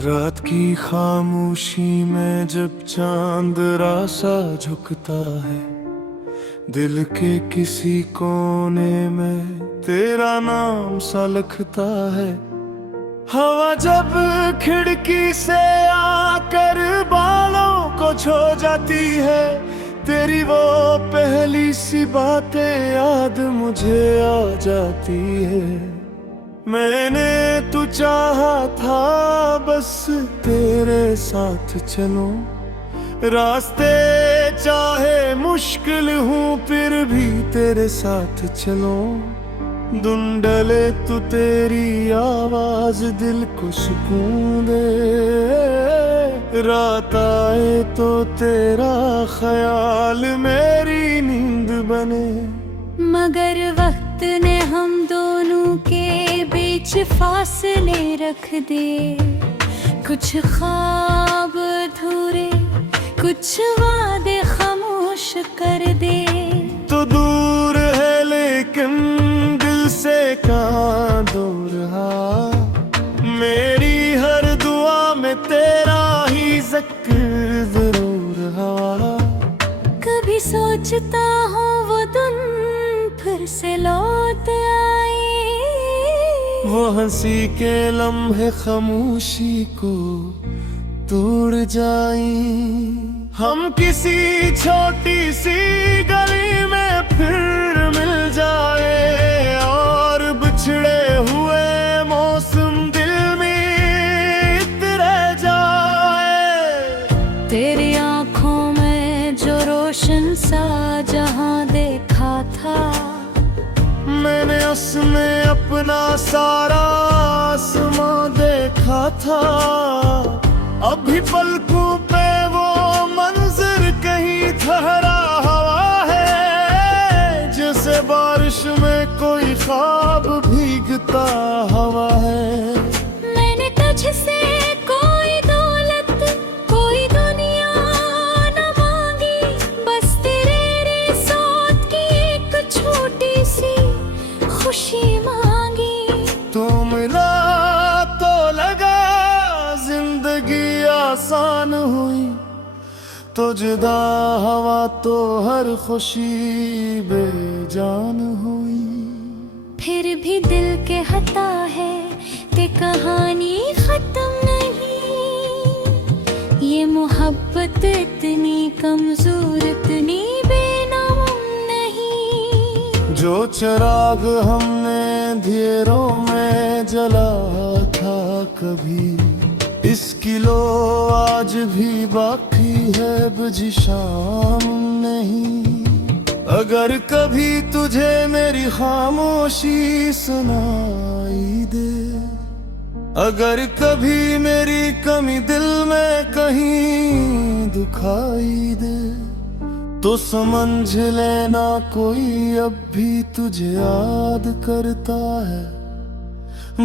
रात की खामोशी में जब चांद रासा झुकता है, दिल के किसी कोने में तेरा नाम सा लिखता है। हवा जब खिड़की से आकर बालों को छू जाती है, तेरी वो पहली सी बातें याद मुझे आ जाती है। मैंने तू चाहा था बस तेरे साथ चलूं, रास्ते चाहे मुश्किल हूँ फिर भी तेरे साथ चलूं। धुन डले तो तेरी आवाज दिल को सुकून दे, रात आए तो तेरा ख्याल मेरी नींद बने। मगर वक्त ने हम दोनों के बीच फासले रख दे, कुछ ख्वाब अधूरे कुछ वादे खामोश कर दे। तो दूर है लेकिन दिल से कहाँ दूर रहा, मेरी हर दुआ में तेरा ही जिक्र जरूर रहा। कभी सोचता हूँ वो दिन फिर से लौट आए, वो हंसी के लम्हे खामोशी को तोड़ जाएं। हम किसी छोटी सी गली में फिर मिल जाए और बिछड़े हुए मौसम दिल में रह जाए। तेरी आँखों में जो रोशन सा जहां देखा था, मैंने उसमें अपना सारा आसमां देखा था। अभी पलकों पे वो मंजर कहीं ठहरा हुआ है, जैसे बारिश में कोई ख्वाब भीगता हुआ है। मैंने तुझसे कोई दौलत कोई दुनिया न मांगी, बस तेरे साथ की एक छोटी सी खुशी मांगी। तू मिला तो लगा जिंदगी आसान हुई, तो जुदा हवा तो हर खुशी बेजान हुई। फिर भी दिल के हता है कि कहानी खत्म नहीं, ये मोहब्बत इतनी कमजोर इतनी बेनाम नहीं। जो चिराग हमने अंधेरों में जला था कभी, इसकी लो आज भी बाकी है बुझी शाम नहीं। अगर कभी तुझे मेरी खामोशी सुनाई दे, अगर कभी मेरी कमी दिल में कहीं दुखाई दे, तो समझ लेना कोई अब भी तुझे याद करता है।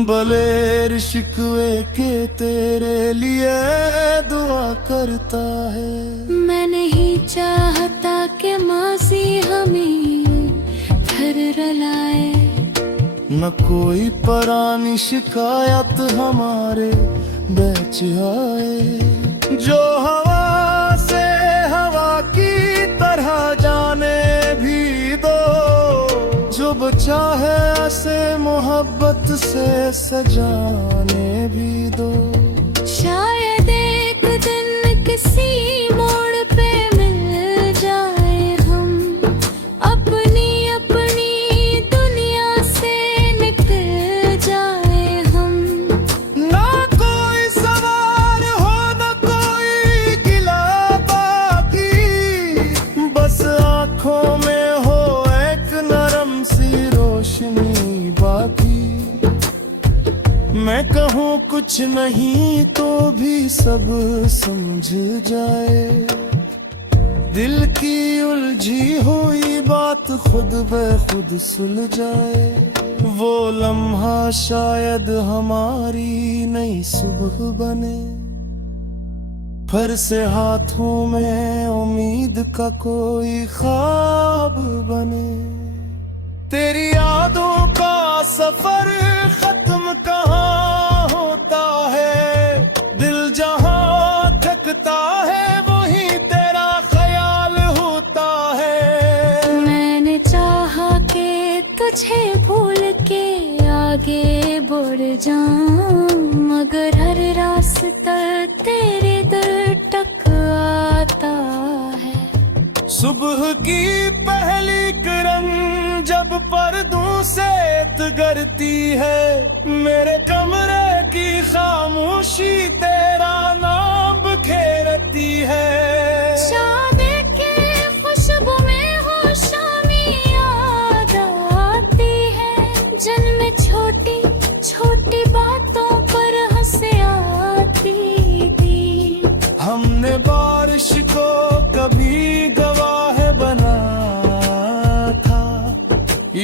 भले शिकवे के तेरे लिए दुआ करता है। मैं नहीं चाहता कि मासी हमें फिर रुलाए, न कोई पुरानी शिकायत हमारे बीच आए। जो हवा से हवा की तरह जाने भी दो, जो बचा है ऐसे मोहब्बत से सजाने भी दो। शायद एक दिन किसी मोड़ पे मिल जाए हम, अपनी अपनी दुनिया से निकल जाए हम। ना कोई सवाल हो ना कोई गिला बाकी, बस आँखों में हो एक नरम सी रोशनी बाकी। मैं कहूँ कुछ नहीं तो भी सब समझ जाए, दिल की उलझी हुई बात खुद ब खुद सुलझाए। वो लम्हा शायद हमारी नई सुबह बने, फिर से हाथों में उम्मीद का कोई ख्वाब बने। तेरी यादों का सफर खत्म कहाँ होता है, दिल बसता है वही तेरा ख्याल होता है। मैंने चाहा कि तुझे भूल के आगे बढ़ जाऊं, मगर हर रास्ता तेरे दर तक आता है। सुबह की पहली किरण जब पर्दों से गुजरती है, मेरे कमरे की खामोशी तेरा नाम बिखेरती है। शादी की खुशबू में हो शामी याद आती है, जन्म छोटी छोटी बातों पर हंसे आती थी। हमने बारिश को कभी गवाह बना था,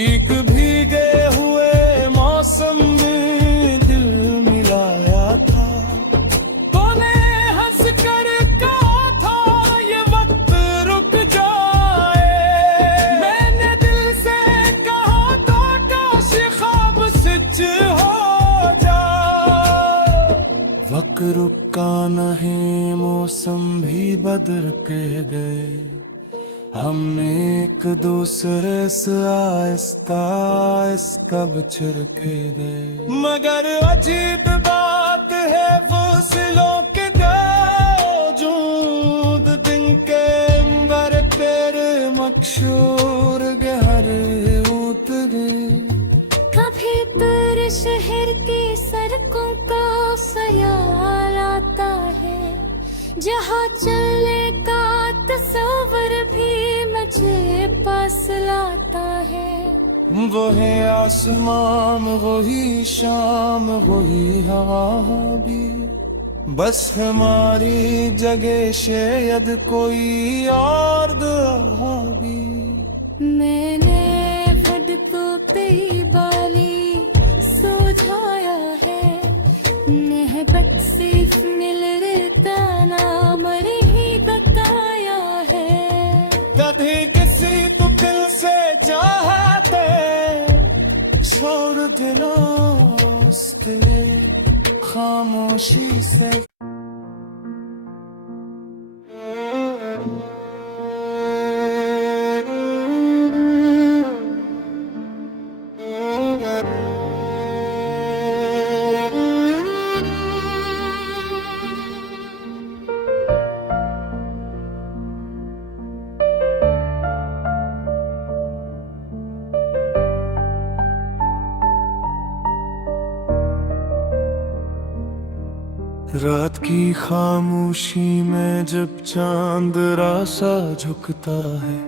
एक भीगे हुए मौसम में दिल मिलाया था। तूने हंस कर कहा था ये वक्त रुक जाए, मैंने दिल से कहा था काश ख्वाब सच हो जाए। वक्त रुका नहीं, मौसम भी बदल के गए, हमने एक दूसरे से आहिस्ता आहिस्ता बिछड़ के गए। मगर अजीब बात है फसलों के बावजूद, दिन के अंबर तेरे मकशूर गहरे उतरे। कभी तेरे शहर की सड़कों का ख्याल आता है, जहाँ चलने का तस्वर भी मुझे पास लाता है। वो है आसमान वही शाम वही हवा भी, बस हमारी जगह शायद कोई और दुआ भी। मैंने खुद को कई बाली सुझाया है, मोहब्बत सिर्फ मिल रहता नाम ही बताया है। कभी किसी को दिल से चाहते छोड़ देना उसके खामोशी से। रात की खामोशी में जब चांद रासा झुकता है,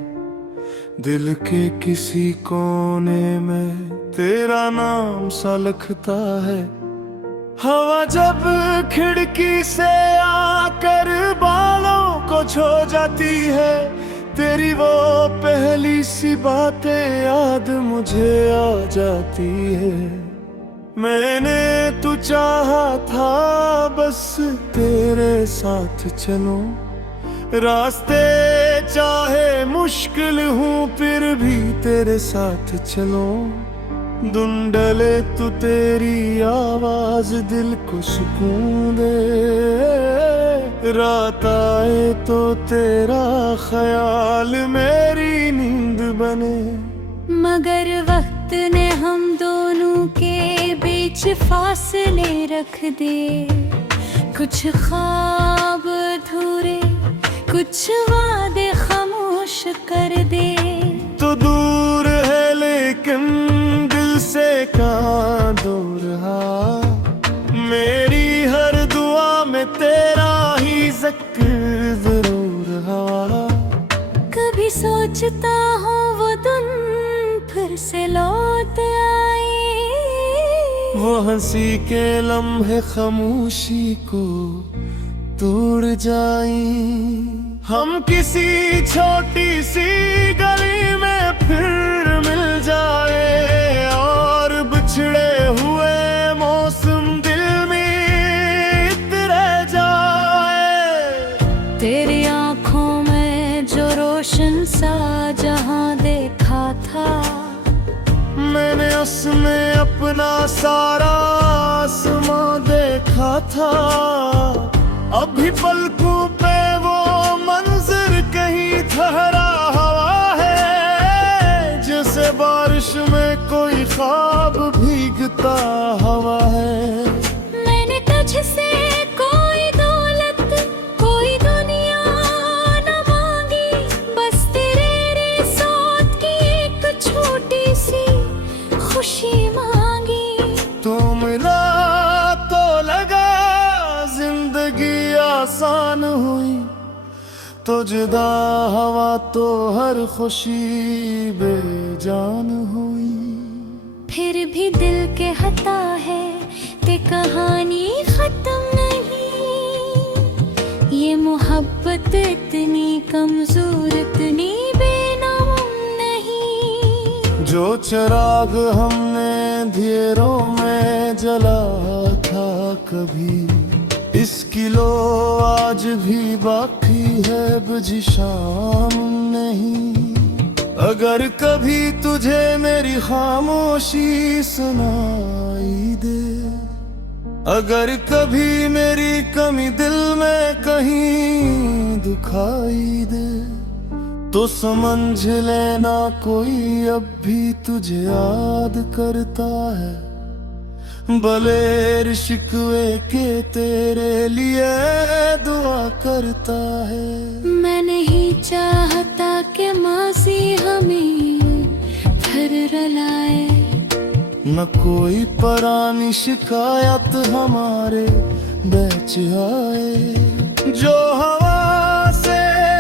दिल के किसी कोने में तेरा नाम सा लिखता है। हवा जब खिड़की से आकर बालों को छू जाती है, तेरी वो पहली सी बातें याद मुझे आ जाती है। मैंने तू चाहा था बस तेरे साथ चलो, रास्ते चाहे मुश्किल हूँ फिर भी तेरे साथ चलो। धुंधले तू तेरी आवाज दिल को सुकून दे, रात आए तो तेरा ख्याल मेरी नींद बने। मगर वक्त ने हम दोनों के बीच फासले रख दे, कुछ ख्वाब अधूरे कुछ वादे खामोश कर दे। तो दूर है लेकिन दिल से कहाँ दूर रहा, मेरी हर दुआ में तेरा ही जिक्र जरूर रहा। कभी सोचता हूँ वो दिन फिर से लौट आई, वो हंसी के लम्हे खामोशी को तोड़ जाई। हम किसी छोटी सी गली में फिर मिल जाए, और बिछड़े हुए मौसम दिल में रह जाए। तेरी आँखों में जो रोशन सा जहाँ देखा था, मैंने उसमें अपना सारा आसमां देखा था। अभी पलकों आसान हुई तो जुदा हवा तो हर खुशी बेजान हुई। फिर भी दिल के हता है कि कहानी खत्म नहीं, ये मोहब्बत इतनी कमजोर इतनी बेनाम नहीं। जो चिराग हमने अंधेरों में जला था कभी, इसकी लो आज भी बाकी है बुझी शाम नहीं। अगर कभी तुझे मेरी खामोशी सुनाई दे, अगर कभी मेरी कमी दिल में कहीं दुखाई दे, तो समझ लेना कोई अब भी तुझे याद करता है, भले शिकवे के तेरे लिए दुआ करता है। मैं नहीं चाहता कि मासी हमें फिर रुलाए, न कोई पुरानी शिकायत हमारे बीच आए। जो हवा से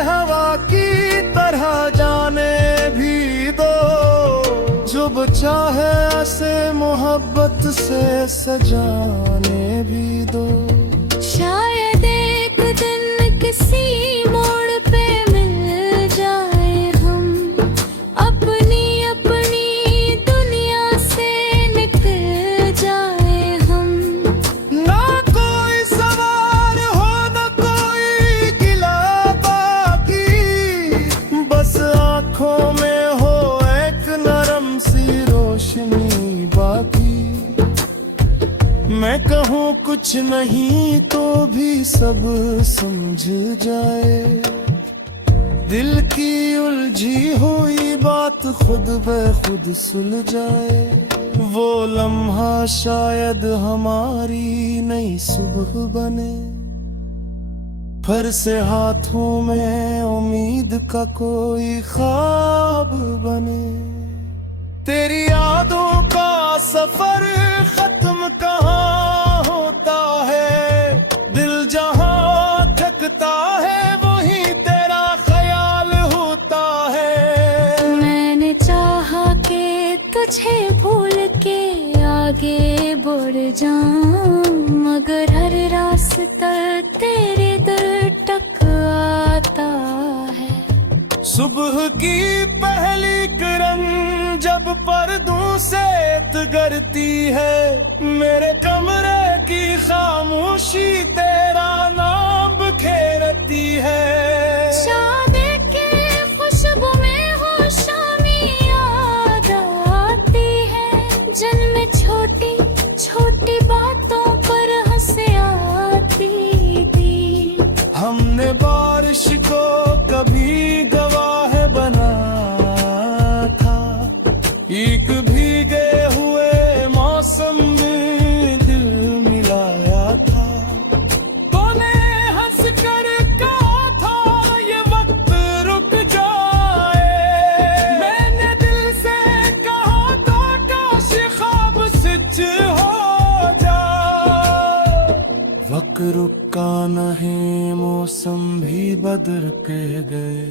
हवा की तरह जाने भी दो, जो बचा है से मोहब्बत से सजाने भी दो। शायद एक दिन किसी मोड़ पे मिल जाए हम, अपनी अपनी दुनिया से निकल जाए हम। ना कोई सवाल हो ना कोई गिला बाकी, बस आँखों में हो एक नरम सी रोशनी बाकी। मैं कहूँ कुछ नहीं तो भी सब समझ जाए, दिल की उलझी हुई बात खुद ब खुद सुलझाए। वो लम्हा शायद हमारी नई सुबह बने, फिर से हाथों में उम्मीद का कोई ख्वाब बने। तेरी यादों का सफर खत्म कहाँ होता है, दिल जहाँ थकता है वहीं तेरा ख्याल होता है। मैंने चाहा कि तुझे भूल के आगे बढ़ जाऊं, मगर हर रास्ता तेरे दिल तक आता है। सुबह की पहली किरण जब पर्दों से करती है, मेरे कमरे की खामोशी तेरा नाम बिखेरती है। शादी के खुशबू में हो शामी याद आती है, जन्म छोटी छोटी बातों पर हंसे आती थी। हमने बारिश को कभी गवाह बना था, एक भीगे हुए मौसम में दिल मिलाया था। तूने हंस कर कहा था ये वक्त रुक जाए, मैंने दिल से कहा था काश ख्वाब सच हो जाए। वक्त रुका नहीं मौसम भी बदल के गए,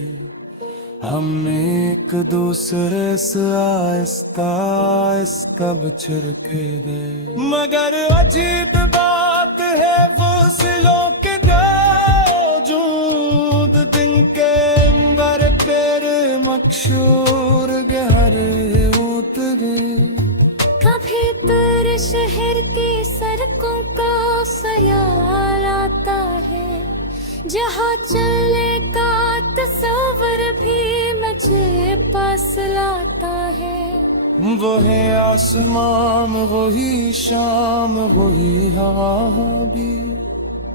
हमने एक दूसरे से आहिस्ता आहिस्ता बिछड़ के गए। मगर अजीब बात है फसलों के वजूद, दिन के अंबर पर मकशूर गहरे उतरे। कभी तेरे शहर की सड़कों का ख्याल आता है, जहाँ चलने का तस्वर भी मुझे पास लाता है। वो है आसमान वही शाम वही हवा भी,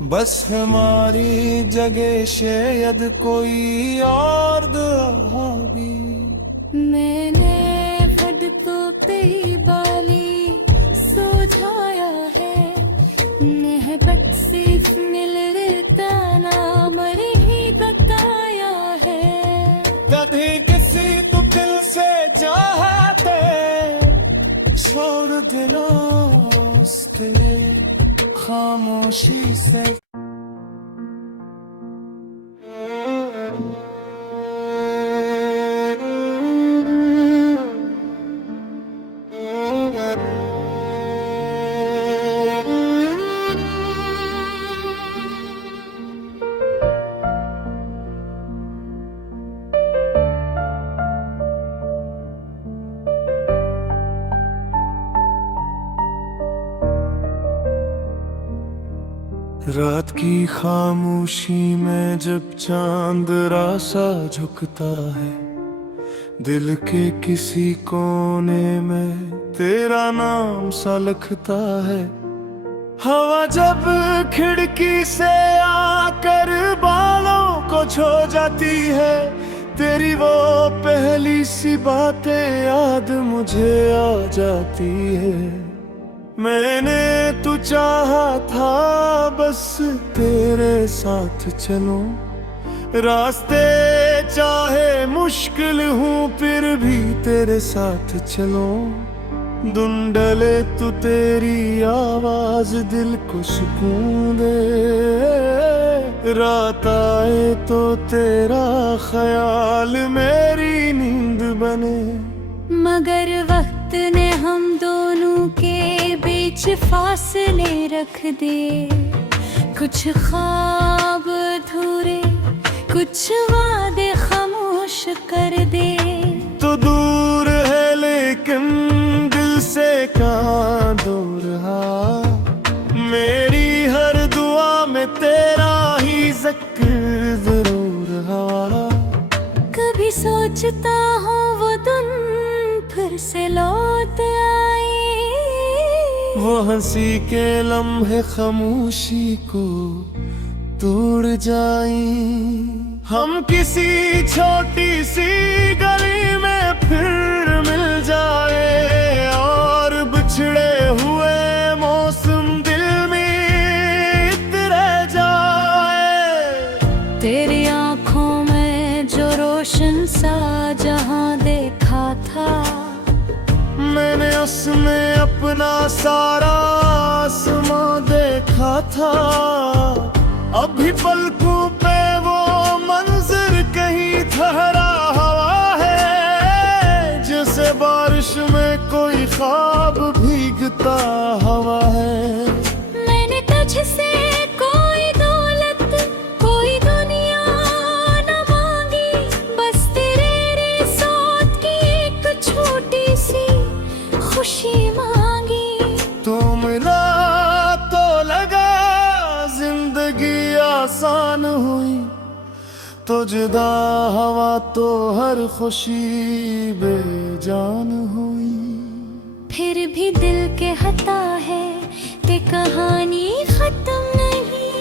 बस हमारी जगह शायद कोई और दुआ भी। मैंने भटकों पे बाली सुझाया है, नेहबत सिर्फ मिल रहता नाम ही बताया है। कभी किसी तो दिल से चाहते छोड़ देना उसके खामोशी से। रात की खामोशी में जब चांद रासा झुकता है, दिल के किसी कोने में तेरा नाम सा लिखता है। हवा जब खिड़की से आकर बालों को छू जाती है, तेरी वो पहली सी बातें याद मुझे आ जाती है। मैंने तू चाहा था बस तेरे साथ चलूं, रास्ते चाहे मुश्किल हूँ फिर भी तेरे साथ चलूं। धुंधले तू तेरी आवाज दिल को सुकून दे, रात आए तो तेरा ख्याल मेरी नींद बने। मगर वक्त ने हम दोनों के बीच फासले रख दे, कुछ ख्वाब अधूरे कुछ वादे खामोश कर दे। तो दूर है लेकिन दिल से कहाँ दूर रहा, मेरी हर दुआ में तेरा ही जिक्र जरूर रहा। कभी सोचता हूँ वो दिन फिर से लौट आए, वो हंसी के लम्हे खामोशी को तोड़ जाएं। हम किसी छोटी सी गली में फिर मिल जाए, और बिछड़े हुए मौसम दिल में रह जाए। तेरी आंखों में जो रोशन सा जहां देखा था, मैंने उसमें अपना सारा आसमां देखा था। अभी पलकों पे वो मंजर कहीं ठहरा हुआ है, जैसे बारिश में कोई ख्वाब भीगता हुआ है। मैंने तुझसे कोई दौलत कोई दुनिया न मांगी, बस तेरे साथ की एक छोटी सी खुशी मांगी। तू मिला तो लगा जिंदगी आसान हुई, तो जुदा हवा तो हर खुशी बेजान हुई। फिर भी दिल के हता है कि कहानी खत्म नहीं,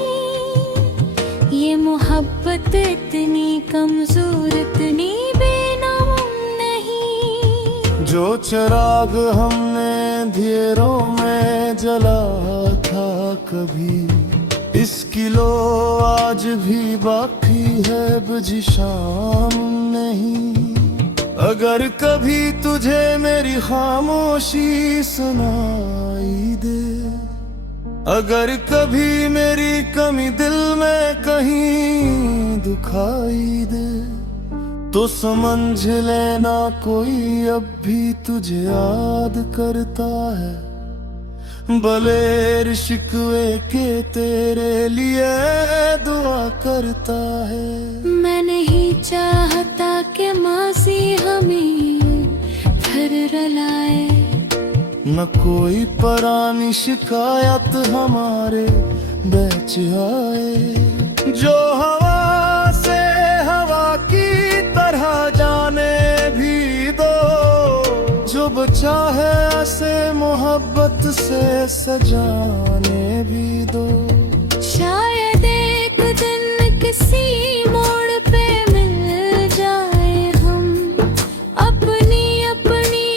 ये मोहब्बत इतनी कमजोर इतनी बेनाम नहीं। जो चिराग हमने अंधेरों में जला था कभी, इसकी लो आज भी बाकी है बुझी शाम नहीं। अगर कभी तुझे मेरी खामोशी सुनाई दे, अगर कभी मेरी कमी दिल में कहीं दुखाई दे, तो समझ लेना कोई अब भी तुझे याद करता है। भले शिकवे के तेरे लिए दुआ करता है। मैं नहीं चाहता कि मासी हमें फिर रुलाए, न कोई पुरानी शिकायत हमारे बीच आए। जो हवा से हवा की तरह जाने भी दो, जो बचा है ऐसे मोहब्बत से सजाने भी दो। शायद एक दिन किसी मोड़ पे मिल जाए हम, अपनी अपनी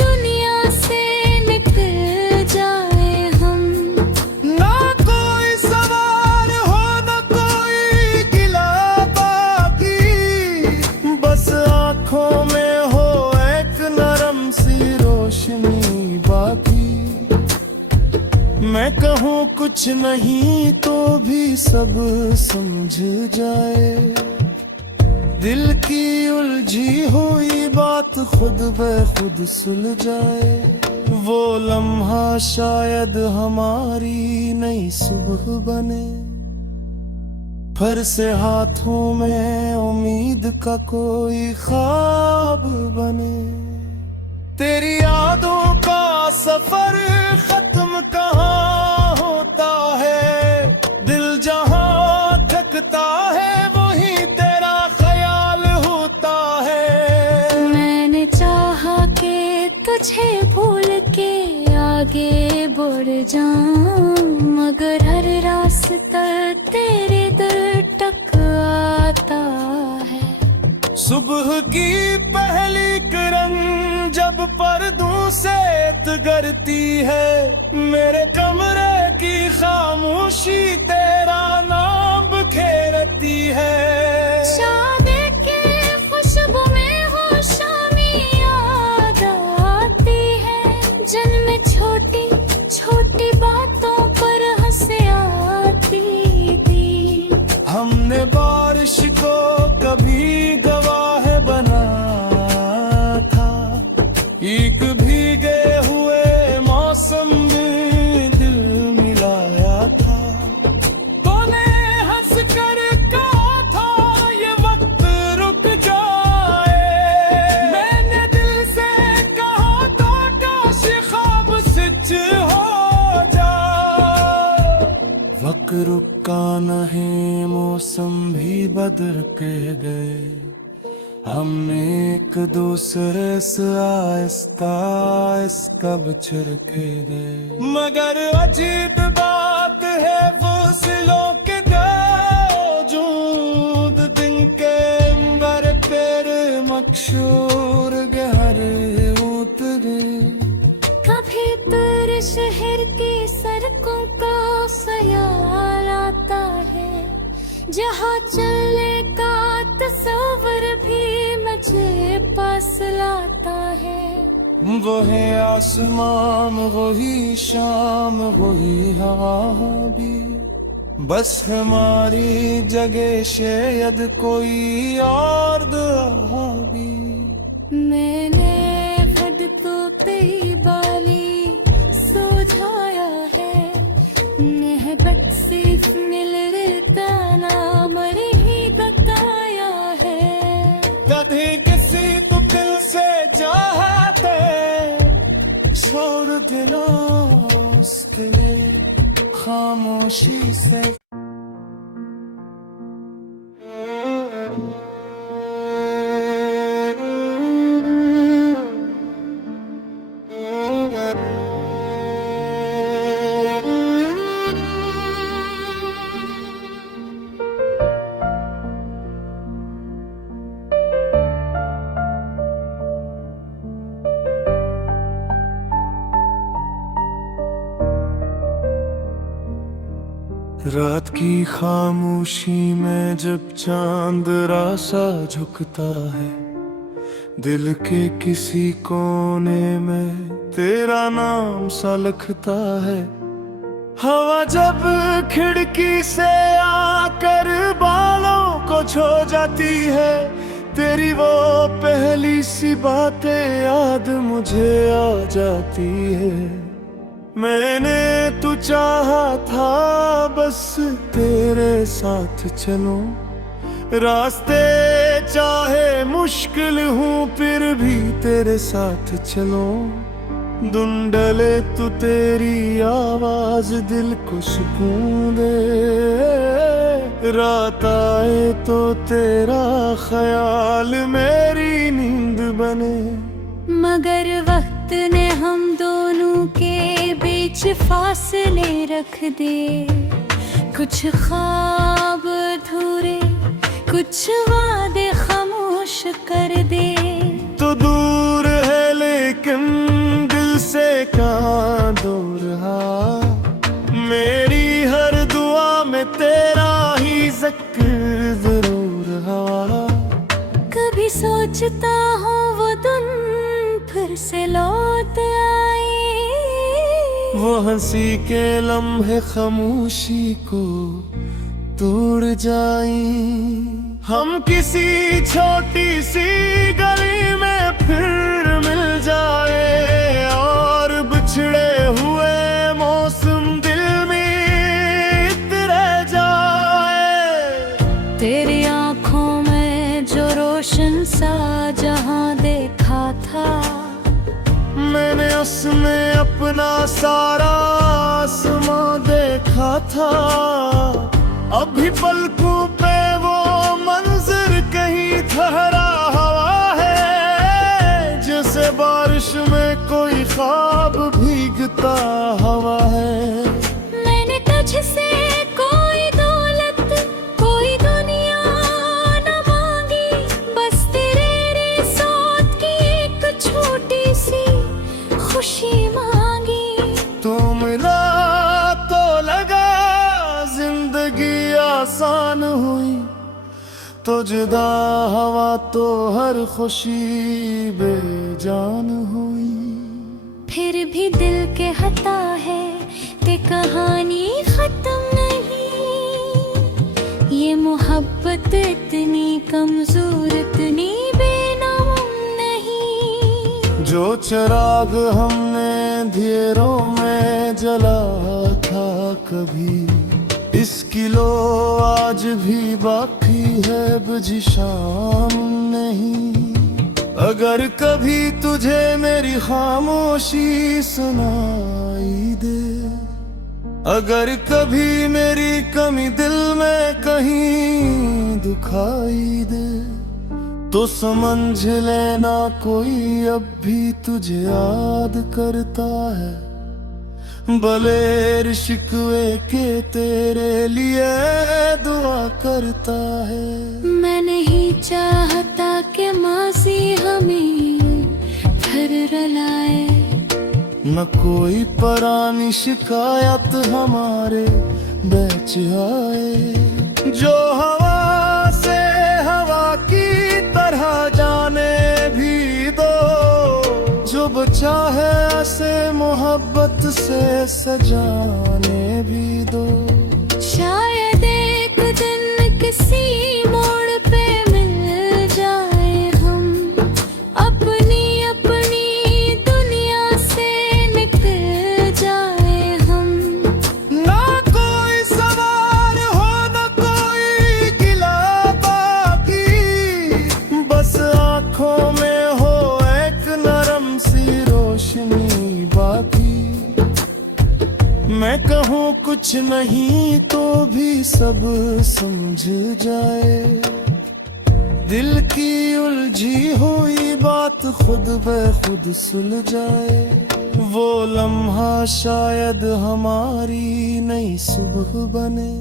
दुनिया से निकल जाए हम। ना कोई सवाल हो ना कोई गिला बाकी, बस आँखों में हो एक नरम सी रोशनी बाकी। मैं कहूँ कुछ नहीं तो भी सब समझ जाए, दिल की उलझी हुई बात खुद ब खुद सुलझाए। वो लम्हा शायद हमारी नई सुबह बने, फर से हाथों में उम्मीद का कोई ख्वाब बने। तेरी यादों का सफर खत्म कहाँ होता है, दिल लगता है वही तेरा ख्याल होता है। मैंने चाहा कि तुझे भूल के आगे बढ़ जाऊं, मगर हर रास्ता तेरे दिल तक आता है। सुबह की पहली किरण जब पर्दों से गुजरती है, मेरे कमरे की खामोशी तेरा नाम बिखेरती है। शादी के खुशबू में हो शामी याद आती है, जन्म छोटी छोटी बातों पर हंसे आती थी। हमने बारिश को कभी गवाह बना था, एक भीगे हुए मौसम में दिल मिलाया था। तूने हंस कर कहा था ये वक्त रुक जाए, मैंने दिल से कहा था काश ख्वाब सच हो जाए। वक्त रुका नहीं, मौसम भी बदल के गए, हमने एक दूसरे से आहिस्ता आहिस्ता बिछड़ के गए। मगर अजीब बात है फैसलों के बावजूद, दिन के अंबर तेरे मकशूर गहरे उतरे। कभी तेरे शहर की सड़कों का ख्याल आता है, जहाँ चलने का तस्वर भी मुझे पास लाता है। वो है आसमान वही शाम वही हवा भी, बस हमारी जगह शायद कोई और दुआ भी। मैंने भटकों पे बाली सुझाया है, नेहबत सिर्फ मिल का नाम ही बताया है। कभी किसी को दिल से चाहते छोड़ देना उसके लिए खामोशी से। रात की खामोशी में जब चांद रासा झुकता है, दिल के किसी कोने में तेरा नाम सा लिखता है। हवा जब खिड़की से आकर बालों को छू जाती है, तेरी वो पहली सी बातें याद मुझे आ जाती है। मैंने तू चाहा था बस तेरे साथ चलूं, रास्ते चाहे मुश्किल हूँ फिर भी तेरे साथ चलूं। धुंधले तू तेरी आवाज दिल को सुकून दे, रात आए तो तेरा ख्याल मेरी नींद बने। मगर वक्त ने हम दोनों के बीच फासले रख दे, कुछ ख्वाब अधूरे कुछ वादे खामोश कर दे। तो दूर है लेकिन दिल से कहाँ दूर रहा, मेरी हर दुआ में तेरा ही जिक्र जरूर रहा। कभी सोचता हूँ वो दिन फिर से लौट आई, वो हंसी के लम्हे खामोशी को तोड़ जाई। हम किसी छोटी सी गली में फिर मिल जाए, और बिछड़े हुए मौसम दिल में रह जाए। तेरी आँखों में जो रोशन सा जहाँ देखा था, मैंने उसमें अपना सारा आसमां देखा था। अभी पलकों पे वो मंजर कहीं ठहरा हवा है, जैसे बारिश में कोई ख्वाब भीगता हवा है। मैंने तुझसे कोई दौलत कोई दुनिया न मांगी, बस तेरे रिसात की एक छोटी सी खुशी मांगी। तू मिला तो लगा जिंदगी आसान हुई, तो जुदा हवा तो हर खुशी बेजान हुई। फिर भी दिल के हता है कि कहानी खत्म नहीं, ये मोहब्बत इतनी कमजोर इतनी बेनाम नहीं। जो चिराग हमने अंधेरों में जला था कभी, इसकी लो आज भी बाकी है बुझी शाम नहीं। अगर कभी तुझे मेरी खामोशी सुनाई दे, अगर कभी मेरी कमी दिल में कहीं दुखाई दे, तो समझ लेना कोई अब भी तुझे याद करता है। भले शिकवे के तेरे लिए दुआ करता है। मैं नहीं चाहता कि मासी हमें फिर रुलाए, न कोई पुरानी शिकायत हमारे बीच आए। जो हवा से हवा की तरह जाने भी दो, जो बचा है ऐसे मोहब्बत से सजाने भी दो। शायद एक दिन किसी मोड़ पे मिल जाए हम, अपनी अपनी दुनिया से निकल जाए हम। ना कोई सवाल हो ना कोई गिला बाकी, बस आँखों में हो एक नरम सी रोशनी बाकी। मैं कहूँ कुछ नहीं तो भी सब समझ जाए, दिल की उलझी हुई बात खुद ब खुद सुलझाए। वो लम्हा शायद हमारी नई सुबह बने,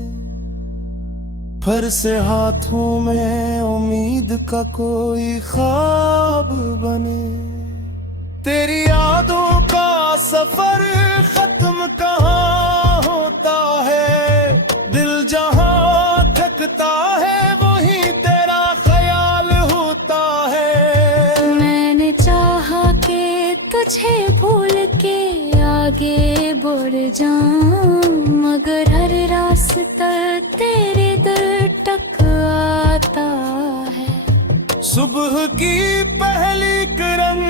फिर से हाथों में उम्मीद का कोई ख्वाब बने। तेरी यादों का सफर खत्म कहाँ होता है, दिल जहाँ थकता है वहीं तेरा ख्याल होता है। मैंने चाहा कि तुझे भूल के आगे बढ़ जाऊं, मगर हर रास्ता तेरे दिल तक आता है। सुबह की पहली किरण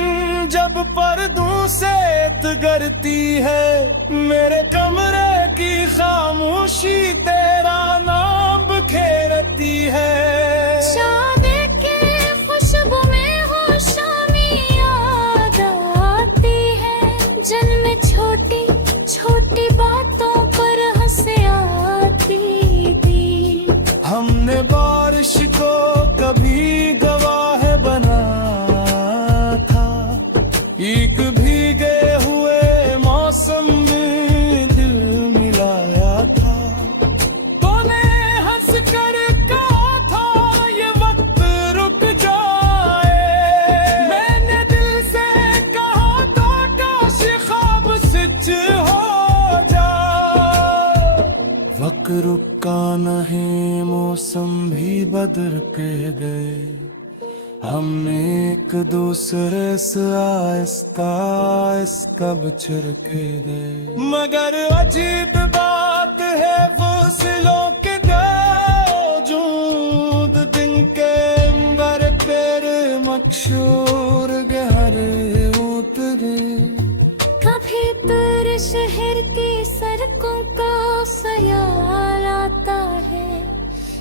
जब पर्दों से गुजरती है, मेरे कमरे की खामोशी तेरा नाम बिखेरती है। शादी की खुशबू में हो शामी याद आती है, जन्म छोटी छोटी बातों पर हंसे आती थी। हमने बारिश को कभी गवाह बना था, एक भीगे हुए मौसम में दिल मिलाया था। तूने हंस कर कहा था ये वक्त रुक जाए, मैंने दिल से कहा था काश ख्वाब सच हो जाए। वक्त रुका नहीं मौसम भी बदल के गए, हमने एक दूसरे से आहिस्ता आहिस्ता बिछड़ के गए। मगर अजीब बात है फसलों के वजूद, दिन के अंबर तेरे मकशूर गहरे उतरे। कभी तेरे शहर की सड़कों का ख्याल आता है,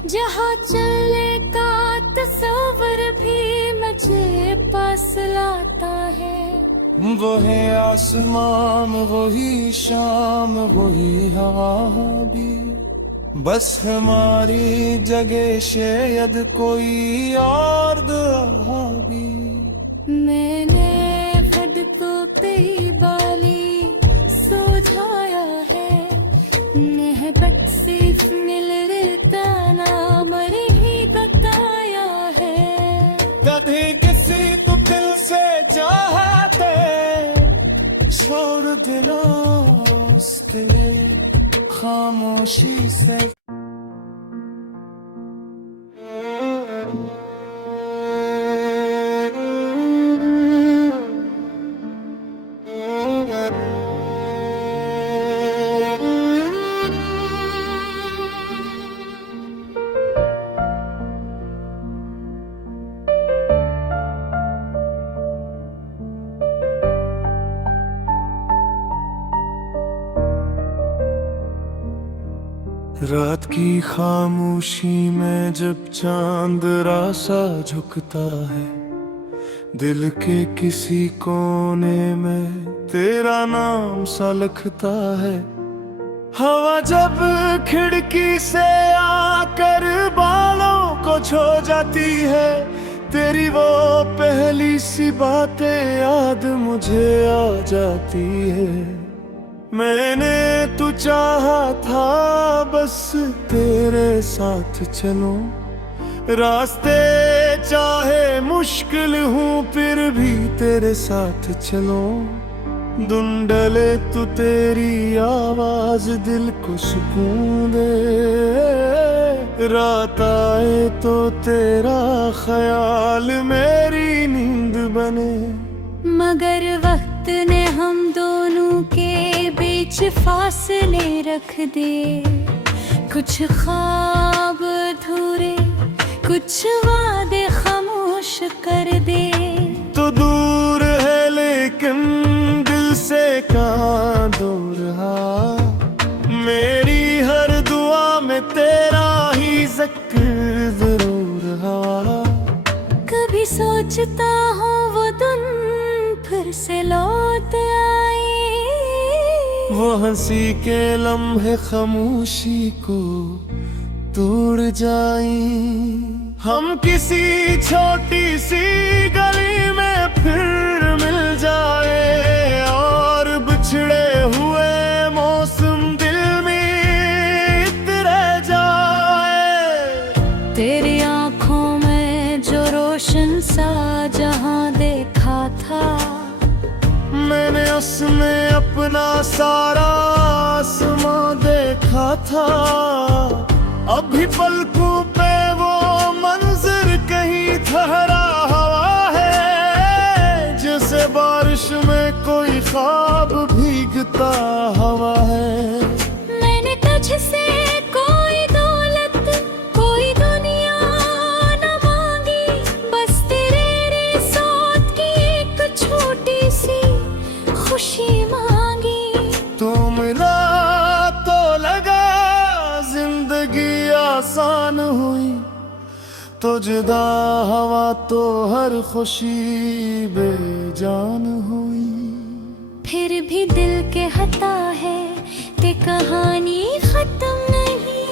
जहाँ चलने का तस्वर भी मुझे पास लाता है। वो है आसमान वही शाम वही हवा भी, बस हमारी जगह शायद कोई और दुआगी। मैंने खुद तो तेरी बाली सुझाया है, मोहब्बत सिर्फ मिल रहता नाम ही बताया है। कभी किसी तो दिल से चाहते छोड़ देना उसके खामोशी से। रात की खामोशी में जब चांद रासा झुकता है, दिल के किसी कोने में तेरा नाम सा लिखता है। हवा जब खिड़की से आकर बालों को छू जाती है, तेरी वो पहली सी बातें याद मुझे आ जाती है। मैंने तू चाहा था बस तेरे साथ चलूं, रास्ते चाहे मुश्किल हूँ फिर भी तेरे साथ चलो। धुंधले तू तेरी आवाज दिल को सुकून दे, रात आए तो तेरा ख्याल मेरी नींद बने। मगर वक्त ने हम दोनों के बीच फासले रख दे, कुछ ख्वाब अधूरे कुछ वादे खामोश कर दे। तो दूर है लेकिन दिल से कहाँ दूर रहा, मेरी हर दुआ में तेरा ही जिक्र जरूर रहा। कभी सोचता हूँ वो दिन फिर से लौट आए, वो हंसी के लम्हे खामोशी को तोड़ जाएं। हम किसी छोटी सी गली में फिर मिल जाए और बिछड़े हुए मौसम दिल में रह जाए। तेरी आँखों में जो रोशन सा जहां देखा था, मैंने उसमें अपना सारा आसमां देखा था। अभी पलकों पे वो मंजर कहीं ठहरा हुआ है, जैसे बारिश में कोई ख्वाब भीगता हुआ है। मैंने तुझसे कोई दौलत कोई दुनिया न मांगी, बस तेरे साथ की एक छोटी सी खुशी मांगी। तू मिला तो लगा जिंदगी आसान हुई, तो जुदा हवा तो हर खुशी बेजान हुई। फिर भी दिल के हता है कि कहानी खत्म नहीं,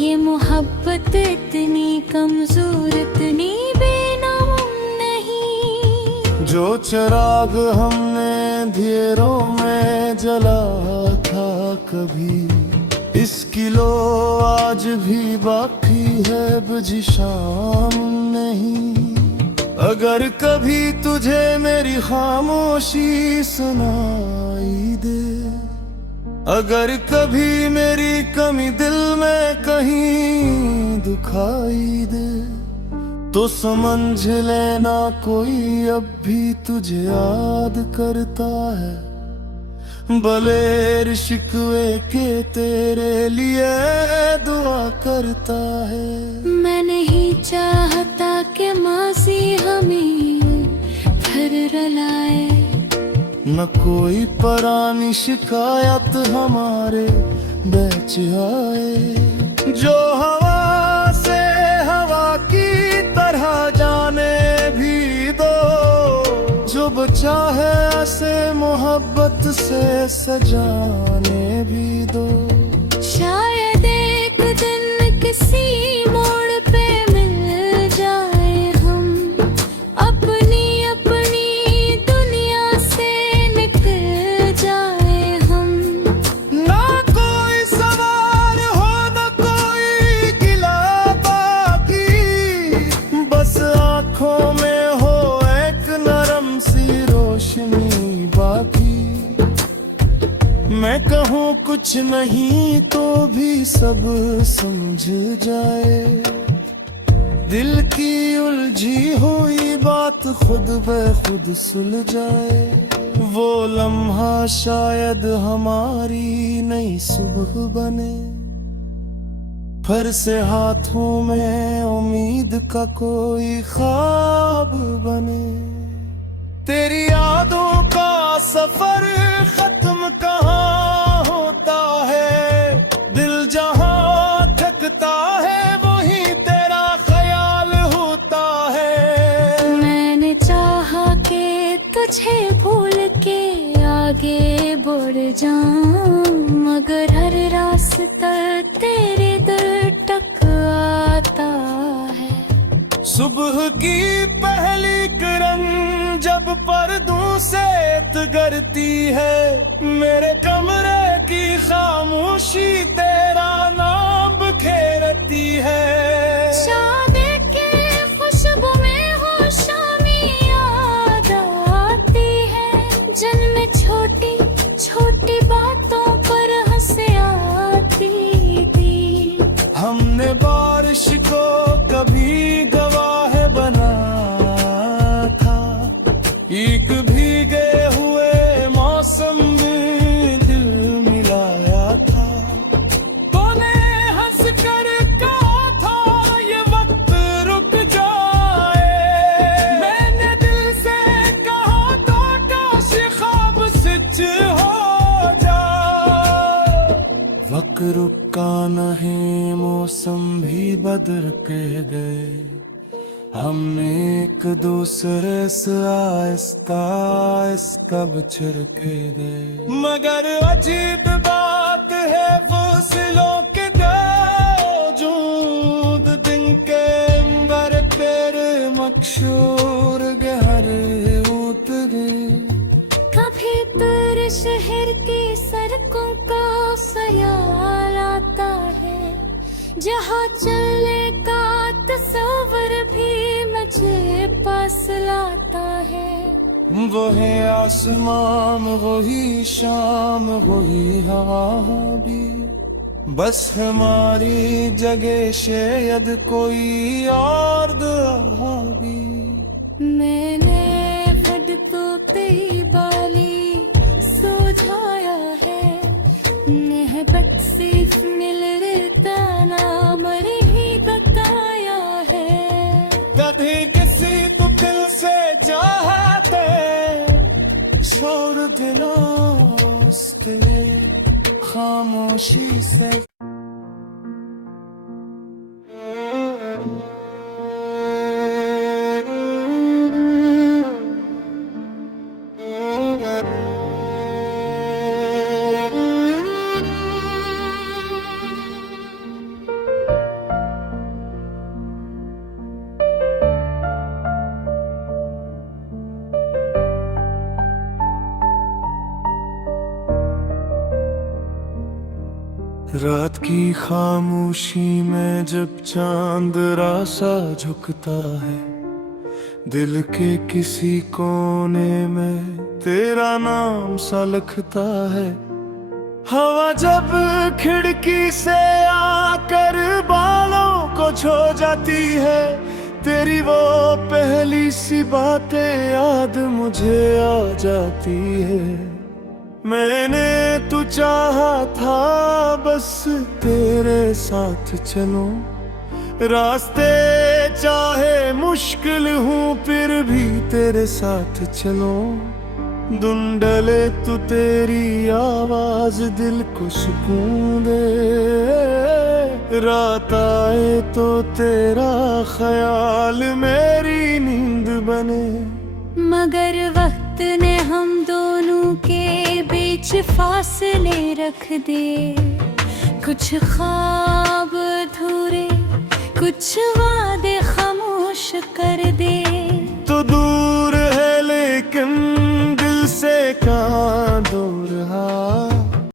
ये मोहब्बत इतनी कमजोर इतनी बेनाम नहीं। जो चिराग हमने अंधेरों में जला था कभी, इसकी लो आज भी बाकी है बुझी शाम नहीं। अगर कभी तुझे मेरी खामोशी सुनाई दे, अगर कभी मेरी कमी दिल में कहीं दुखाई दे, तो समझ लेना कोई अब भी तुझे याद करता है। भले शिकवे के तेरे लिए दुआ करता है। मैं नहीं चाहता कि मासी हमें फिर रुलाए, न कोई पुरानी शिकायत हमारे बीच आए। जो हवा से हवा की तरह जाने भी दो, जो बचा है ऐसे मोहब्बत से सजाने भी दो। शायद किसी मोड़ पे मिल जाए हम, अपनी अपनी दुनिया से निकल जाए हम। ना कोई सवार हो ना कोई गिला बाकी, बस आंखों में हो एक नरम सी रोशनी बाकी। मैं कहूँ कुछ नहीं तो भी सब समझ जाए, दिल की उलझी हुई बात खुद ब खुद सुलझाए। वो लम्हा शायद हमारी नई सुबह बने, फिर से हाथों में उम्मीद का कोई ख्वाब बने। तेरी यादों का सफर खत्म कहाँ होता है, दिल जहाँ थकता है वहीं तेरा ख्याल होता है। मैंने चाहा कि तुझे भूल के आगे बढ़ जाऊं, मगर हर रास्ता तेरे दिल तक आता है। सुबह की पहली किरण जब पर्दों से गुजरती है, मेरे कमरे की खामोशी तेरा नाम बिखेरती है। शादी की खुशबू में हो शामी याद आती है, जन्म छोटी छोटी बातों पर हंसे आती थी। हमने बारिश को कभी गवाह बना था, एक भीगे हुए मौसम में दिल मिलाया था। तूने हंस कर कहा था ये वक्त रुक जाए, मैंने दिल से कहा था काश ख्वाब सच हो जाए। वक्त रुका नहीं, मौसम भी बदल के गए, हमने एक दूसरे से आहिस्ता आहिस्ता बिछड़ के गए। मगर अजीब बात है फसलों के बावजूद, दिन के अंबर तेरे मकशूर गहरे उतरे। कभी तेरे शहर की सड़कों का ख्याल आता है, जहाँ चलने का तस्वर भी मुझे पास लाता है। वो है आसमान वही शाम वही हवा भी, बस हमारी जगह शायद कोई और दुआ भी। मैंने भटकों पे बाली सुझाया है, नेहबत सिर्फ मिल रहता नाम ही बताया है। कभी किसी तो दिल से चाहते छोड़ देना उसके खामोशी से। रात की खामोशी में जब चांद रासा झुकता है, दिल के किसी कोने में तेरा नाम सा लिखता है। हवा जब खिड़की से आकर बालों को छू जाती है, तेरी वो पहली सी बातें याद मुझे आ जाती है। मैंने तू चाहा था बस तेरे साथ चलो, रास्ते चाहे मुश्किल हूँ फिर भी तेरे साथ चलो। धुंधले तू तेरी आवाज दिल को सुकून दे, रात आए तो तेरा ख्याल मेरी नींद बने। मगर वक्त ने हम दोनों के बीच फासले रख दे, कुछ ख्वाब अधूरे कुछ